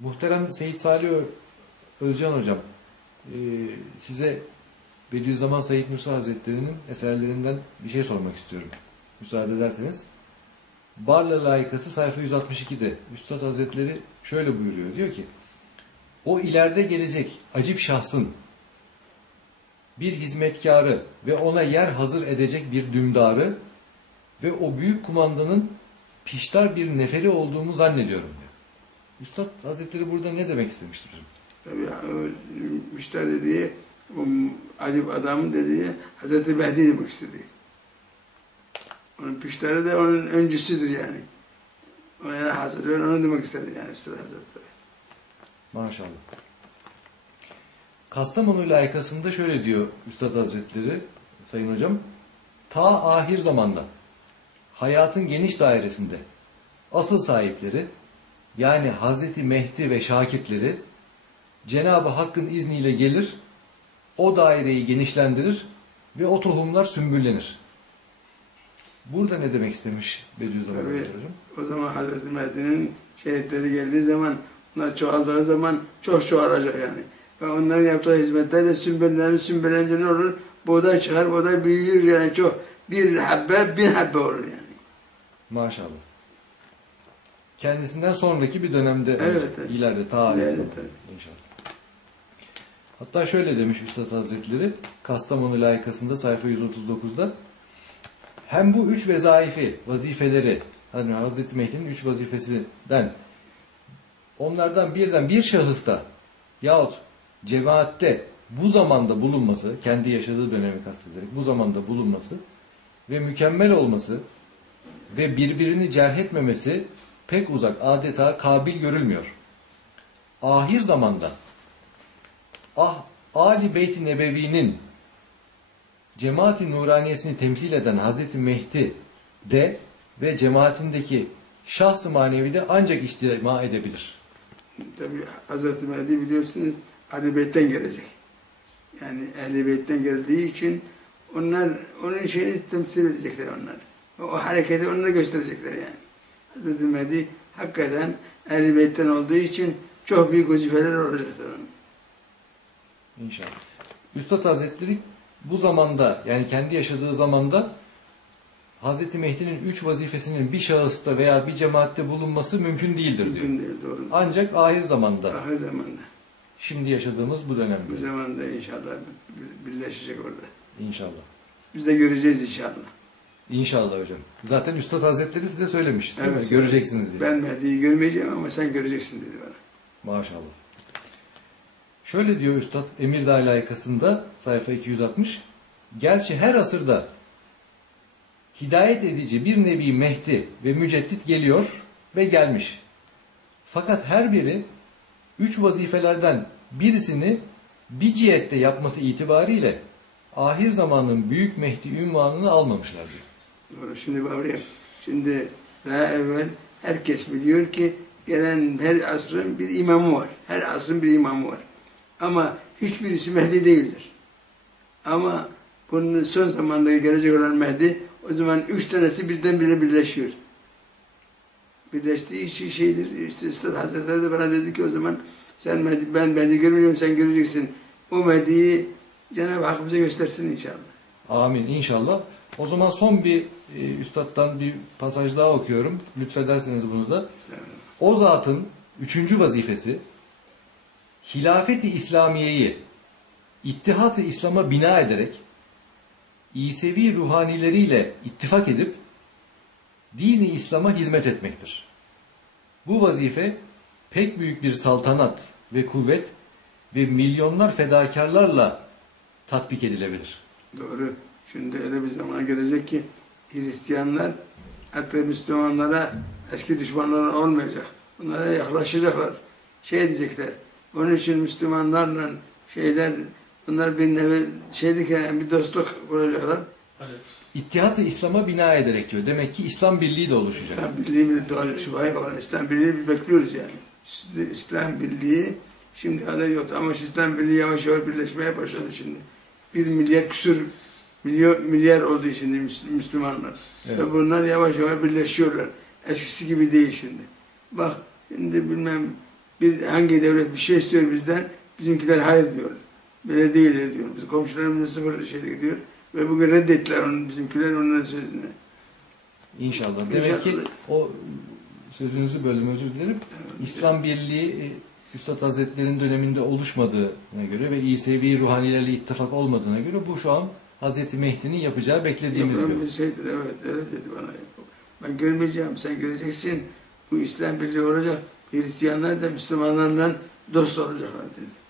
Muhterem Seyit Salih Özcan Hocam, e, size Bediüzzaman Said Nursi Hazretleri'nin eserlerinden bir şey sormak istiyorum. Müsaade ederseniz. Barla layıkası sayfa 162'de Üstad Hazretleri şöyle buyuruyor. Diyor ki, o ileride gelecek acip şahsın bir hizmetkarı ve ona yer hazır edecek bir dümdarı ve o büyük kumandanın piştar bir neferi olduğumu zannediyorum diyor. Üstad Hazretleri burada ne demek istemiştir? Tabii müşter dediği, acip adamın dediği Hazreti Mehdi demek istedi. Onun pişleri de onun öncüsüdür yani. O yani hazırlıyor, onu demek istedi yani Üstad Hazretleri. Maşallah. Kastamonu layıkasında şöyle diyor Üstad Hazretleri, Sayın Hocam. Ta ahir zamanda hayatın geniş dairesinde asıl sahipleri yani Hazreti Mehdi ve şakirtleri Cenab-ı Hakk'ın izniyle gelir, o daireyi genişlendirir ve o tohumlar sümbüllenir. Burada ne demek istemiş Bediüzzaman Tabii. Hocam? O zaman Hazreti Mehdi'nin şehitleri geldiği zaman, onlar çoğaldığı zaman çok çoğalacak yani. Ve onların yaptığı hizmetler de sümbüllenir, sümbüllenince ne olur? Buğday çıkar, buğday büyür yani çok. Bir habbe, bin habbe olur yani. Maşallah. Kendisinden sonraki bir dönemde Evet, evet. ileride ta Evet, evet. inşallah. Hatta şöyle demiş Üstad Hazretleri Kastamonu layıkasında sayfa 139'da hem bu üç vezaifi, vazifeleri hani Hazreti Mehdi'nin üç vazifesinden onlardan birden bir şahısta yahut cemaatte bu zamanda bulunması, kendi yaşadığı dönemi kastederek bu zamanda bulunması ve mükemmel olması ve birbirini cerh etmemesi pek uzak adeta kabil görülmüyor. Ahir zamanda ah, Ali Beyt-i Nebevi'nin cemaati nuraniyesini temsil eden Hazreti Mehdi de ve cemaatindeki şahs-ı manevi de ancak istima edebilir. Tabi Hazreti Mehdi biliyorsunuz Ali Beyt'ten gelecek. Yani Ehl-i Beyt'ten geldiği için onlar onun şeyini temsil edecekler onlar. O hareketi onlara gösterecekler yani. Hazreti Mehdi hakikaten Ehl-i Beyt'ten olduğu için çok büyük vazifeler olacaktır onun. İnşallah. Üstad Hazretleri bu zamanda yani kendi yaşadığı zamanda Hazreti Mehdi'nin üç vazifesinin bir şahısta veya bir cemaatte bulunması mümkün değildir diyor. Mümkün değil doğru. Ancak ahir zamanda, Ahir zamanda. şimdi yaşadığımız bu Bu dönemde zamanda inşallah bir- birleşecek orada. inşallah. Biz de göreceğiz inşallah. İnşallah hocam. Zaten Üstad Hazretleri size söylemiş değil mi? Evet, Göreceksiniz diye. Ben Mehdi'yi görmeyeceğim ama sen göreceksin dedi bana. Maşallah. Şöyle diyor Üstad Emirdağ layıkasında sayfa 260. Gerçi her asırda hidayet edici bir nevi Mehdi ve müceddit geliyor ve gelmiş. Fakat her biri üç vazifelerden birisini bir cihette yapması itibariyle ahir zamanın büyük Mehdi ünvanını almamışlar diyor. Doğru. Şimdi oraya. Şimdi daha evvel herkes biliyor ki gelen her asrın bir imamı var. Her asrın bir imamı var. Ama hiçbirisi Mehdi değildir. Ama bunun son zamanda gelecek olan Mehdi o zaman üç tanesi birdenbire birleşiyor. Birleştiği için şeydir. İşte Üstad Hazretleri de bana dedi ki o zaman sen Mehdi, ben Mehdi görmüyorum sen göreceksin. O Mehdi'yi Cenab-ı Hak bize göstersin inşallah. Amin inşallah. O zaman son bir e, üstattan bir pasaj daha okuyorum. Lütfederseniz bunu da. O zatın üçüncü vazifesi hilafeti İslamiye'yi ittihat-ı İslam'a bina ederek İsevi ruhanileriyle ittifak edip dini İslam'a hizmet etmektir. Bu vazife pek büyük bir saltanat ve kuvvet ve milyonlar fedakarlarla tatbik edilebilir. Doğru. Şimdi öyle bir zaman gelecek ki Hristiyanlar artık Müslümanlara eski düşmanlar olmayacak. Bunlara yaklaşacaklar. Şey diyecekler. Onun için Müslümanlarla şeyler bunlar bir nevi şeylik yani bir dostluk kuracaklar. İttihat-ı İslam'a bina ederek diyor. Demek ki İslam birliği de oluşacak. İslam Birliği. Şüphe olan İslam Birliği bir bekliyoruz yani. İslam Birliği şimdi adı yoktu ama İslam Birliği yavaş yavaş birleşmeye başladı şimdi. Bir milyar küsür milyon, milyar oldu şimdi Müs- Müslümanlar. Evet. Ve bunlar yavaş yavaş birleşiyorlar. Eskisi gibi değil şimdi. Bak şimdi bilmem bir hangi devlet bir şey istiyor bizden, bizimkiler hayır diyor. Böyle değil diyor. Biz komşularımız da sıfır şeyle gidiyor. Ve bugün reddettiler onun, bizimkiler onların sözünü. İnşallah. Demek ki İnşallah. o sözünüzü böldüm özür dilerim. İslam Birliği e, Üstad Hazretleri'nin döneminde oluşmadığına göre ve İsevi ruhanilerle ittifak olmadığına göre bu şu an Hazreti Mehdi'nin yapacağı beklediğimiz bir bir şeydir evet öyle dedi bana. Ben görmeyeceğim sen göreceksin. Bu İslam birliği olacak. Hristiyanlar da Müslümanlarla dost olacaklar dedi.